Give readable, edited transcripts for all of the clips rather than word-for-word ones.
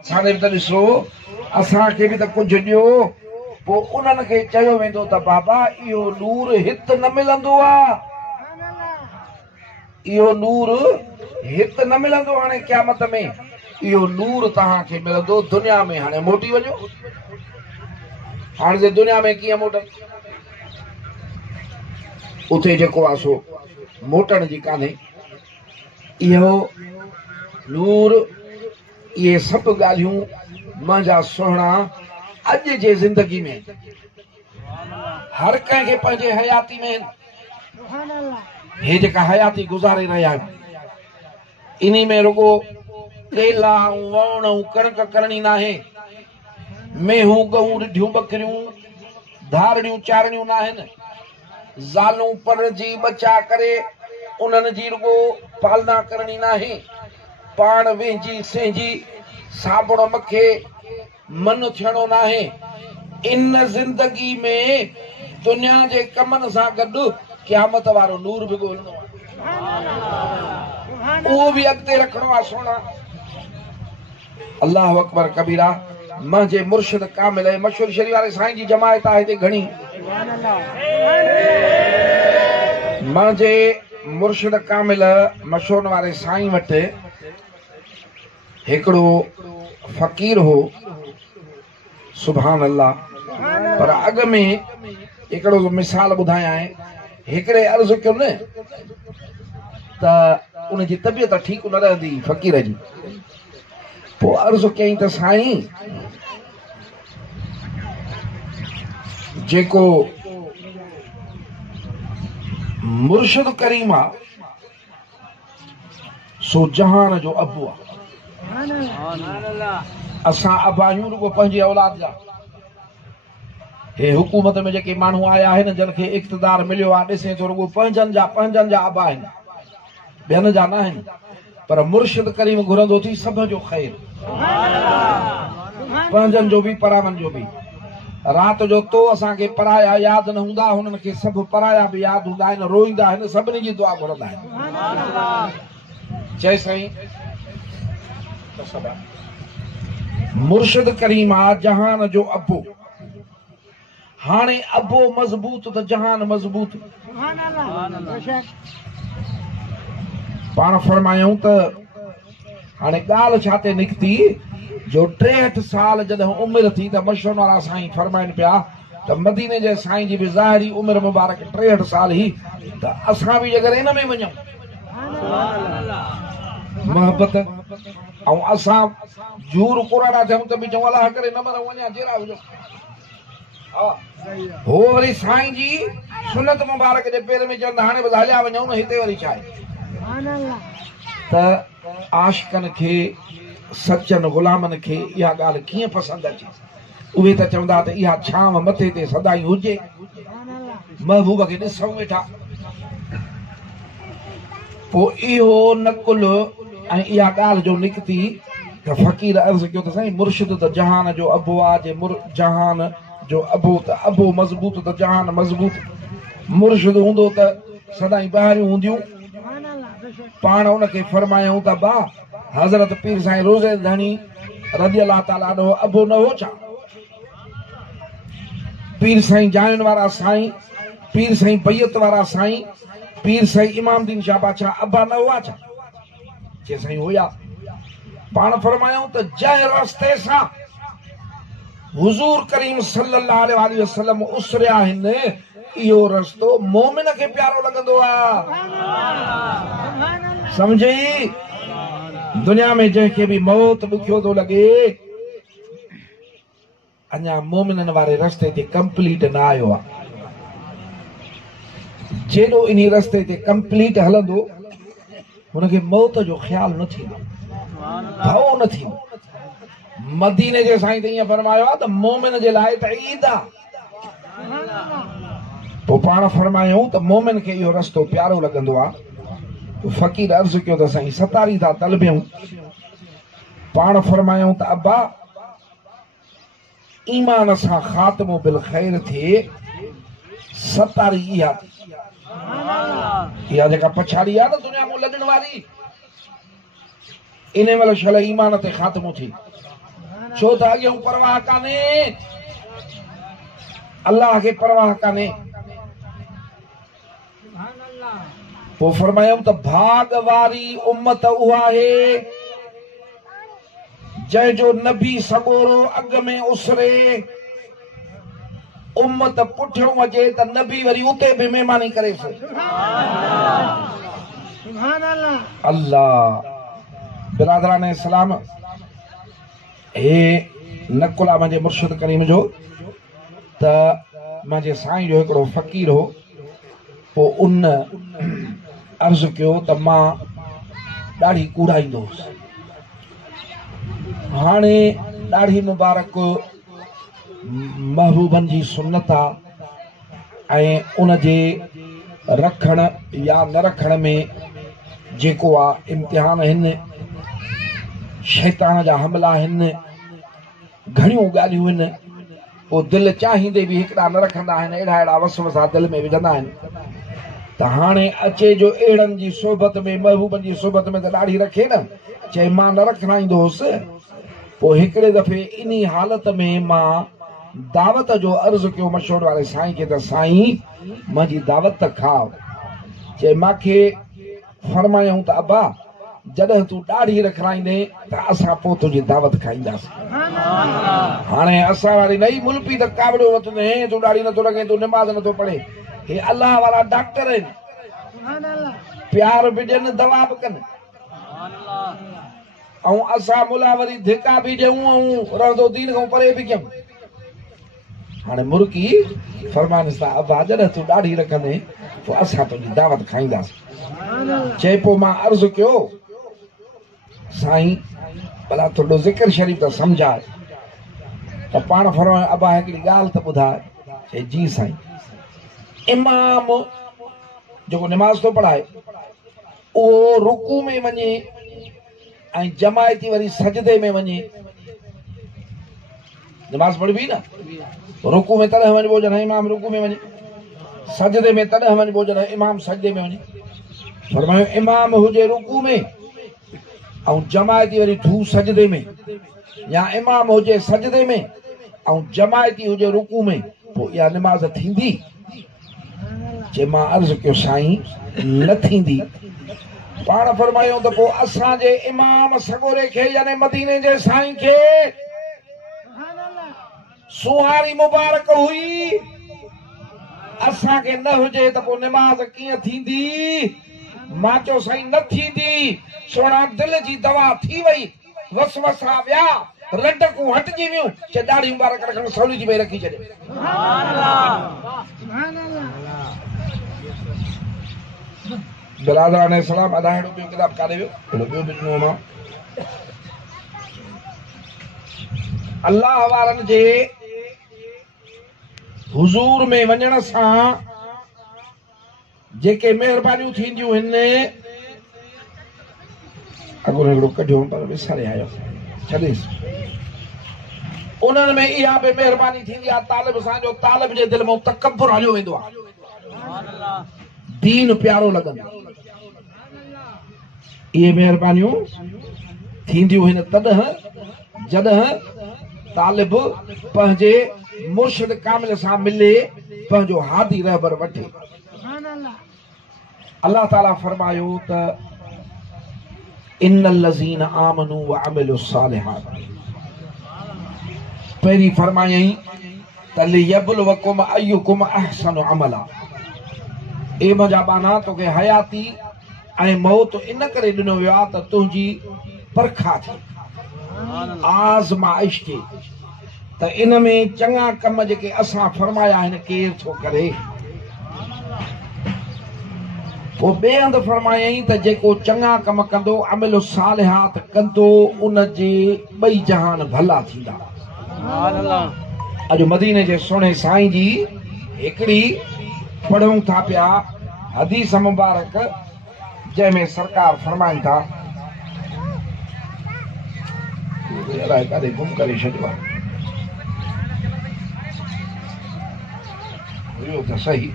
असांजे त ॾिसो असांखे बि त कुझु ॾियो पोइ उन्हनि खे चयो वेंदो त बाबा इहो नूर हिते न मिलंदो आहे, इहो नूर हिते न मिलंदो। हाणे क़यामत में इहो नूर तव्हांखे मिलंदो दुनिया में। हाणे मोटी वञो, हाणे जे दुनिया में कीअं मोटनि, उते जेको आहे सो मोटण जी कान्हे। इहो नूर ये सब ॻाल्हियूं मुंहिंजा सुहिणा अॼु जे ज़िंदगी में हर कंहिंखे पंहिंजे हयाती में हे जेका हयाती गुज़ारे रहिया आहियूं इन्ही में रुगो केला ऐं वण ऐं कणक करणी न आहे, मेहूं गहूं रिढियूं बकरियूं धारणियूं चारणियूं न आहिनि, ज़ालूं पर जी बचा करे उन्हनि जी रुगो पालना करणी न आहे, पाण वेंजी सेंजी साबुण मखे मन थियणो न आहे। इन ज़िंदगी में दुनिया जे कमनि सां गॾु क़यामत वारो नूर बि ॻोल्हणो आहे, उहो बि अॻिते रखणो आहे। सोना अल्लाह अकबर कबीरा। मुंहिंजे मुर्शिद कामिल मशहूर शरीफ वारे साईं जी जमायत आहे हिते घणी। मुंहिंजे मुर्शिद कामिल मशहूर वारे साईं वटि हिकिड़ो फ़कीर हो, सुभान अल्लाह। पर अॻ में हिकिड़ो मिसाल ॿुधायां, हिकिड़े अर्ज़ु कयो न त उनजी तबियत ठीकु न रहंदी फ़कीर जी। पोइ अर्ज़ु कयईं त साईं जेको मुर्शिद करीम आहे सो जहान जो अबू आहे। असां अबा आहियूं रुगो पंहिंजी औलाद जा। हे हुकूमत में जेके माण्हू आया आहिनि जिन खे इक़्तिदार मिलियो आहे ॾिसे थो रुगो पंहिंजनि जा अबा आहिनि, ॿियनि जा न आहिनि। पर मुर्शिद करीम घुरंदो थी सभ जो ख़ैर, पंहिंजनि जो बि परावनि जो बि। राति जो तो असांखे पराया यादि न हूंदा, हुननि खे सभु पराया बि यादि हूंदा आहिनि, रोईंदा आहिनि, सभिनी जी दुआ घुरंदा आहिनि। चए साईं मुर्शिद करीम आहे जहान जो अबो। हाणे अबो मज़बूत त जहान मज़बूत। पाण फरमायूं त हाणे ॻाल्हि छा ते निकिती जो 63 साल जॾहिं उमिरि थी त मशहूर वारा साईं फरमाइनि पिया त मदीने जे साईं जी बि ज़ाहिरी उमिरि मुबारक 63 साल ई, त असां बि अगरि इन में वञूं मोहबत ऐं असां जूर कुराड़ा थियूं त बि चऊं अलाह करे न मर वञा जहिड़ा हुजो। हो वरी साईं जी सुनत मुबारक जे पेर में चवंदा हाणे बि हलिया वञूं न, हिते वरी छा आहे त आशिकनि खे सचनि ग़ुलामनि खे इहा ॻाल्हि कीअं पसंदि अचे। उहे त चवंदा त इहा छांव मथे ते सदाई हुजे, महबूब खे ॾिसूं वेठा। पोइ इहो नकुल ऐं इहा ॻाल्हि जो निकिती त फ़कीर अर्ज़ु कयो त साईं मुर्शिद त जहान जो अबो आहे, जे जहान जो अबो त अबो मज़बूत त जहान मज़बूत। मुर्शिद हूंदो त सदाई ॿाहिरियूं हूंदियूं। पाण उनखे फरमायूं त बा हज़रत पीर साईं रोज़े धणी रज़ी अल्लाह ताला ॾो अबो न हो छा? पीर साईं जायुनि वारा साईं, पीर साईं बैयत वारा साईं, पीर साईं इमामदीन शाह बादशाह अबा न हुआ छा? जे साईं हुया। पाण फरमायूं त जंहिं रस्ते सां हुज़ूर करीम सल्लल्लाहु अलैहि वसल्लम उसरिया आहिनि इहो रस्तो मोमिन खे प्यारो लॻंदो आहे। समझी? दुनिया में जंहिंखे बि मौत ॾुखियो थो लॻे अञा मोमिननि वारे रस्ते ते कंप्लीट न आयो आहे। जेॾो इन रस्ते ते कंप्लीट हलंदो हुनखे मौत जो ख़्यालु न थींदो, भउ न थींदो। मदीने जे साईं त ईअं फरमायो आहे त मोमिन जे लाइ त ईद आहे। पोइ पाण फरमायूं त मोमिन खे इहो रस्तो प्यारो लॻंदो आहे। फ़कीर अर्ज़ु कयो त साईं सतारी था तलबियूं। पाण फरमायूं त अब्बा ईमान सां ख़ात्मो बिल ख़ैर थिए, सतारी इहा जेका पछाड़ी आहे न दुनिया में लॻण वारी, इन महिल शल ईमान ते ख़ात्मो थी। छो त अॻियां परवाह कान्हे, अल्लाह खे परवाह कान्हे। पोइ फरमायूं त भाग वारी उम्मत उहा आहे जंहिंजो नबी सॻोरो अॻ में उसरे, उम्मत पुठियों वञे त नबी वरी उते बि महिमानी करे अल्लाह। बिरादरान इस्लाम, हे नकुला मुंहिंजे मुर्शिद करीम जो त मुंहिंजे साईं जो हिकिड़ो फ़क़ीर हो। पोइ उन अर्ज़ु कयो त मां ॾाढी कूड़ाईंदो हुउसि। हाणे ॾाढी मुबारक महबूबनि जी सुन्नत आहे ऐं उन जे रखण या न रखण में जेको आहे इम्तिहान आहिनि, शैतान जा हमला आहिनि, घणियूं ॻाल्हियूं आहिनि। पोइ दिलि चाहींदे बि हिकिड़ा न रखंदा आहिनि, अहिड़ा अहिड़ा वसवसा दिलि में विझंदा आहिनि। त हाणे अचे जो अहिड़नि जी सोबत में, महबूबनि जी सोबत में त ॾाढी रखे न, चए मां न रखंदो हुउसि। पोइ हिकिड़े दफ़े इन हालत में मां दावत जो अर्ज़ु कयो मशहूर वारे साईं खे त साईं मुंहिंजी दावत त खाओ। चए मूंखे फरमायूं त अबा जॾहिं तूं ॾाढी रखाईंदे त असां पोइ तुंहिंजी दावत खाईंदासीं। हाणे असां वारी नई मुल्पी त कावड़ियो वठंदे, हे तूं ॾाढी नथो रखे, तूं निमाज़ नथो पढ़े। हे अल्लाह वारा डॉक्टर आहिनि, प्यार बि ॾियनि, दवा बि कनि। ऐं असां मुला वरी धिका बि ॾियूं ऐं रहंदो दीन खां परे बि कयूं। हाणे मुर्की फरमाइश था अबा जॾहिं तूं ॾाढी रखंदे पोइ असां तुंहिंजी दावत खाईंदासीं। चए पोइ मां अर्ज़ु कयो साईं भला थोरो ज़िक्र शरीफ़ त सम्झाए। त पाण फरमायो अबा हिकिड़ी ॻाल्हि त ॿुधाए। चए जी साईं। इमाम जेको निमाज़ थो पढ़ाए उहो रुकू में वञे ऐं जमायती वरी सजदे में वञे। निमाज़ पढ़बी न, रुकू में तॾहिं वञिबो जॾहिं इमाम रुकू में वञे, सजदे में तॾहिं वञिबो जॾहिं इमाम सजदे में वञे। फरमायो इमाम हुजे रुकू में ऐं जमायती वरी धू सजदे में, या इमाम हुजे सजदे में ऐं जमायती हुजे रुकू में, पोइ इहा निमाज़ थींदी? चए मां अर्ज़ु कयो साईं न थींदी। पाण फरमायो त पोइ असांजे इमाम सॻोरे खे यानी मदीने जे साईं खे सुहारी मुबारक हुई, असांखे न हुजे त पोइ निमाज़ कीअं थींदी? मां चयो साईं न थींदी। सोना दिलि जी दवा थी वई, वसवसा विया, रंडकूं हटिजी वियूं। चए ॾाढी मुबारक रखण सवली जी भई रखी छॾे। बिरादरान इस्लाम, अदा हेड़ो ॿियो किताब काॾे वियो? हेड़ो ॿियो ॾिनो मां अल्लाह वारनि जे हुज़ूर में वञण सां जेके महिरबानियूं थींदियूं आहिनि, अॻो हिकिड़ो कढियो पर विसारे आयो, छॾेसि। उन्हनि में इहा बि महिरबानी थींदी आहे, तालिब सां जो तालिब जे दिलि में तकब्बुर हलियो वेंदो आहे, दीन प्यारो लॻंदो। इहे महिरबानियूं थींदियूं आहिनि तॾहिं जॾहिं तालिब पंहिंजे मुर्शिद कामिल सां मिले, पंहिंजो हादी रहबर वठे। अल्लाह ताला फरमायो त इन्नल लज़ीन आमनू व अमिलुस सालिहात। पहिरीं फरमायई त लियब्लुवकुम अय्युकुम अहसनु अमला। ए मुंहिंजा बाना तोखे हयाती ऐं मौत इन करे ॾिनो वियो आहे त तुंहिंजी परखा थी, आज़माइश थी, त इन में चङा कम जेके असां फरमाया आहिनि केरु थो करे। पोइ ॿिए हंधि फरमायई त जेको चङा कम कंदो, अमिल सालिहात कंदो, उन जे ॿई जहान भला थींदा। अॼु मदीने जे सुहिणे साईं जी हिकिड़ी पढ़ूं था पिया हदीस मुबारक, जंहिंमें सरकार फरमाइनि था, अलाए काॾे गुम करे छॾियो आहे, हुयो त सही।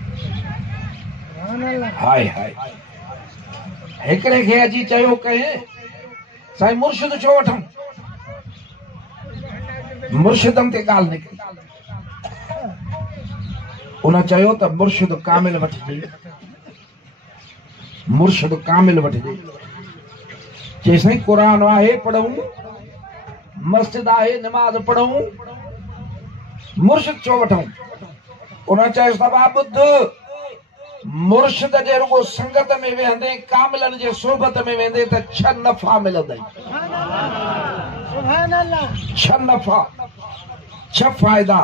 हाय हाय, हिकिड़े खे अची चयो कहे साईं मुर्शिद छो वठूं? मुर्शिदनि ते ॻाल्हि निकिरी उन चयो त मुर्शिद कामिल वठिजे मुर्शिद कामिल वठिजे चई साईं क़ुरान आहे पढ़ूं मस्जिद आहे नमाज़ पढ़ूं मुर्शिद छो वठूं उन चयुसि त भाउ ॿुध मुर्शिद जे रुगो संगत में वेहंदे कामिलनि जे सोबत में वेंदे त 6 नफ़ा मिलंदई 6 नफ़ा 6 फ़ाइदा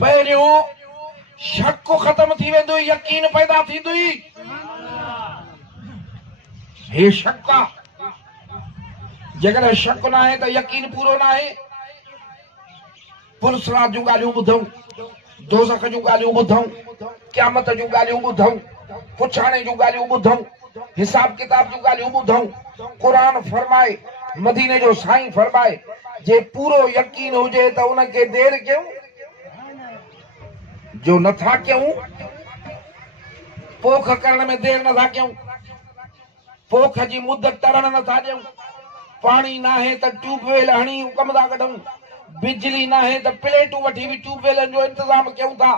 पहिरियों शक ख़त्म थी वेंदो यकीन पैदा थींदुई हे शक आहे जेकॾहिं शक न आहे त यकीन पूरो न आहे पुलसरात जूं ॻाल्हियूं ॿुधूं दोज़ख जूं ॻाल्हियूं ॿुधूं क़यामत जूं ॻाल्हियूं ॿुधूं पुछाणे जूं ॻाल्हियूं ॿुधूं हिसाब किताब जूं ॻाल्हियूं ॿुधूं क़ुरान फरमाए मदीने जो साईं फरमाए जे पूरो यकीन हुजे त उनखे देरि कयूं जो नथा कयूं पोख करण में देरि नथा कयूं पोख जी मुदत टरण नथा ॾियूं पाणी न आहे त ट्यूबवेल हणी कम था कढूं बिजली न आहे त प्लेटूं वठी बि ट्यूबवेलनि जो इंतज़ाम कयूं था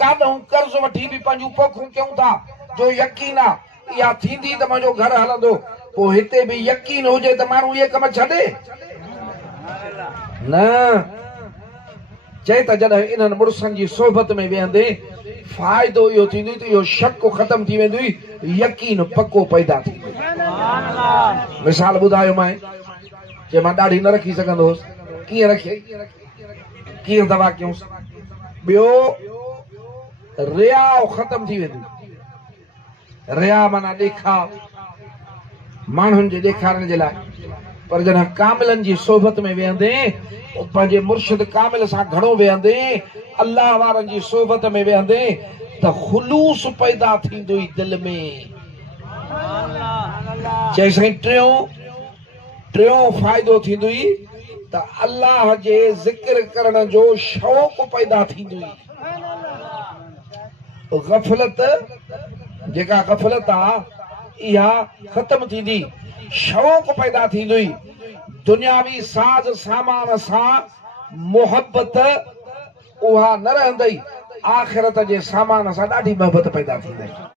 काॾूं कर्ज़ वठी बि पंहिंजूं पोखूं कयूं था जो यकीन आहे इहा थींदी त मुंहिंजो घर हलंदो पोइ हिते बि यकीन हुजे त माण्हू इहे कम छॾे न चए त जॾहिं इन्हनि मुड़ुसनि जी सोबत में वेहंदे फ़ाइदो इहो थींदो त इहो शक ख़त्म थी वेंदो यकीन पको पैदा थींदो मिसाल ॿुधायो मां जे मां ॾाढी न रखी सघंदो हुउसि कीअं रखे कीअं दवा कयूंसि ॿियो रिया ख़त्म थी वेंदी रिया माना ॾेखा माण्हुनि जे ॾेखारण जे लाइ पर जॾहिं कामिलनि जी सोबत में वेहंदे पंहिंजे मुर्शिद कामिल सां घणो वेहंदे अल्लाह वारनि जी सोबत में वेहंदे त ख़ुलूस पैदा थींदो दिलि में चई साईं टियों फ़ाइदो थींदो त अल्लाह जे ज़िक्र करण जो शौक़ पैदा थींदो गफ़लत जेका गफ़लत आहे इहा ख़त्म थींदी शौक़ पैदा थींदो दुनियावी साज़ सामान सां मोहबत उहा न रहंदई आख़िरत जे सामान सां ॾाढी मोहबत पैदा थींदई